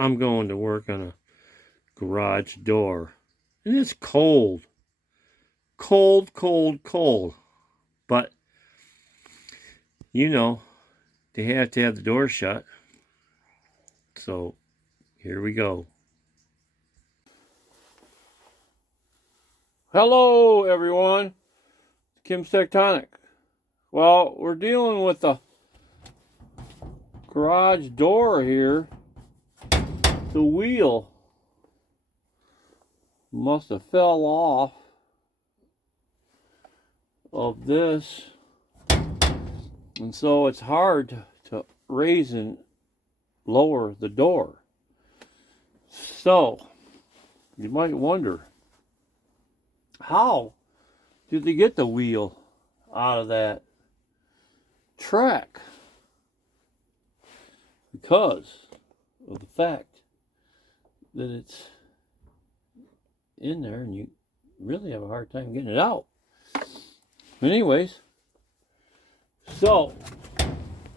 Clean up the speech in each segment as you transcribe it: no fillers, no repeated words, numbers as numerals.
I'm going to work on a garage door. And it's cold. Cold, cold, cold. But, you know, they have to have the door shut. So, here we go. Hello, everyone. Kim's Tectonic. Well, we're dealing with the garage door here. The wheel must have fell off of this, and so it's hard to raise and lower the door. So you might wonder, how did they get the wheel out of that track? Because of the fact that it's in there and you really have a hard time getting it out. Anyways, so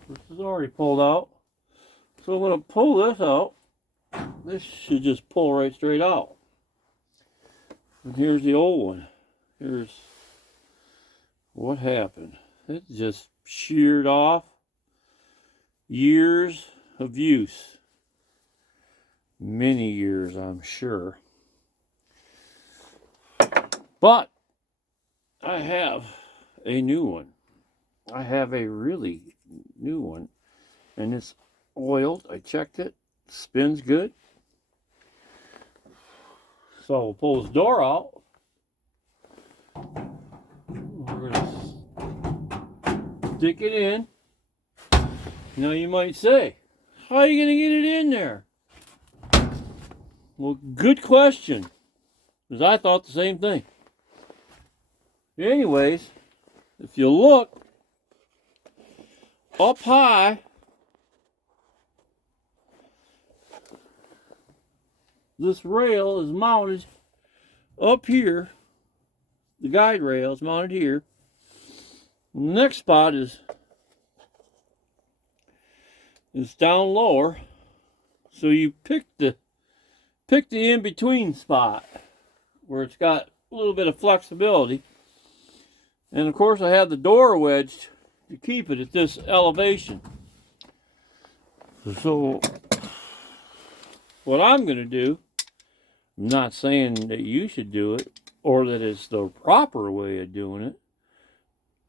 this is already pulled out. So I'm going to pull this out. This should just pull right straight out. And here's the old one. Here's what happened. It just sheared off. Years of use. Many years, I'm sure. But I have a new one. I have a really new one. And it's oiled. I checked it. Spins good. So we'll pull this door out. We're going to stick it in. Now you might say, how are you going to get it in there? Well, good question. Because I thought the same thing. Anyways, if you look up high, this rail is mounted up here. The guide rail is mounted here. And the next spot is down lower. So you pick the in-between spot where it's got a little bit of flexibility. And of course I have the door wedged to keep it at this elevation. So what I'm going to do, I'm not saying that you should do it or that it's the proper way of doing it,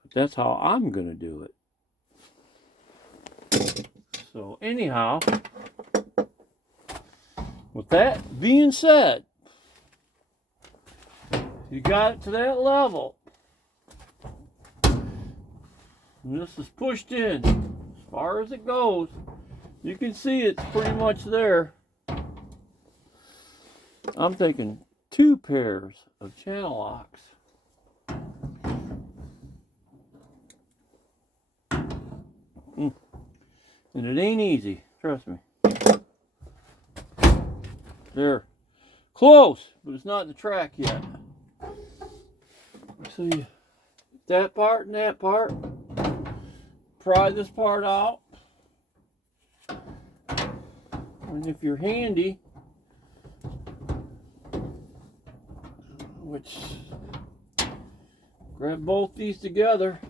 but that's how I'm going to do it. So anyhow, with that being said, you got it to that level. And this is pushed in as far as it goes. You can see it's pretty much there. I'm thinking 2 pairs of channel locks. And it ain't easy, trust me. There. Close, but it's not the track yet. So you, that part and that part. Pry this part out. And if you're handy, which grab both these together,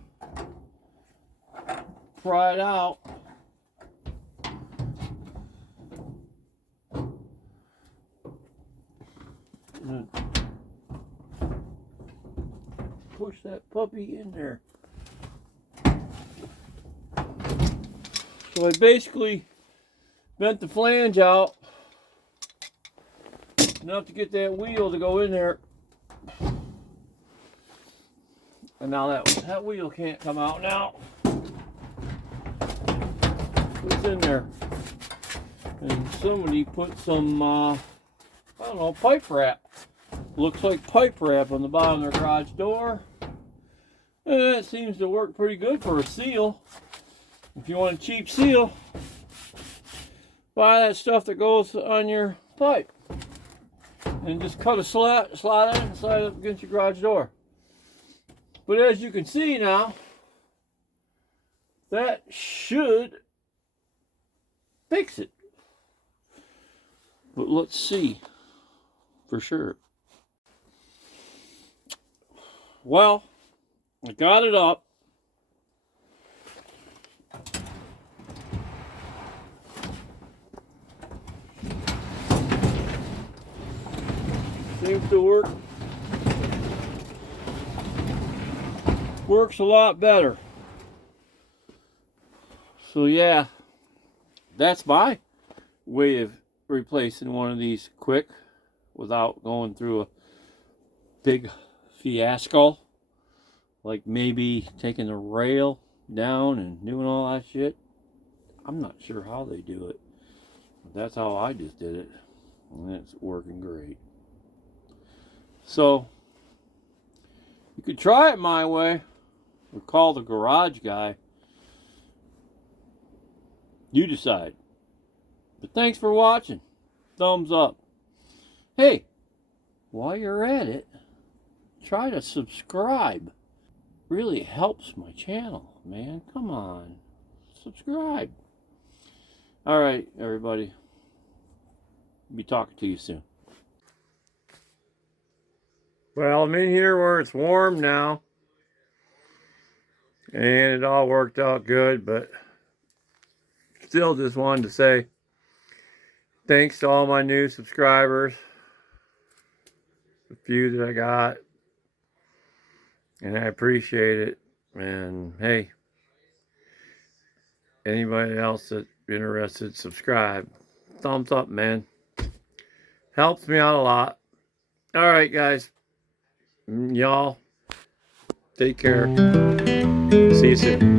pry it out. And push that puppy in there. So I basically bent the flange out enough to get that wheel to go in there. And now that wheel can't come out now. It's in there. And somebody put some, I don't know, pipe wrap. Looks like pipe wrap on the bottom of their garage door. And it seems to work pretty good for a seal. If you want a cheap seal, buy that stuff that goes on your pipe. And just cut a slide in and slide it up against your garage door. But as you can see now, that should fix it. But let's see for sure. Well, I got it up. Seems to work. Works a lot better. So yeah, that's my way of replacing one of these quick without going through a big fiasco. Like maybe taking the rail down and doing all that shit. I'm not sure how they do it. But that's how I just did it. And it's working great. So, you could try it my way. Or call the garage guy. You decide. But thanks for watching. Thumbs up. Hey, while you're at it, try to subscribe. Really helps my channel, man. Come on. Subscribe. Alright, everybody. Be talking to you soon. Well, I'm in here where it's warm now. And it all worked out good, but still just wanted to say thanks to all my new subscribers. The few that I got. And I appreciate it. And hey, anybody else that's interested, subscribe. Thumbs up, man. Helps me out a lot. Alright, guys. Y'all, take care. See you soon.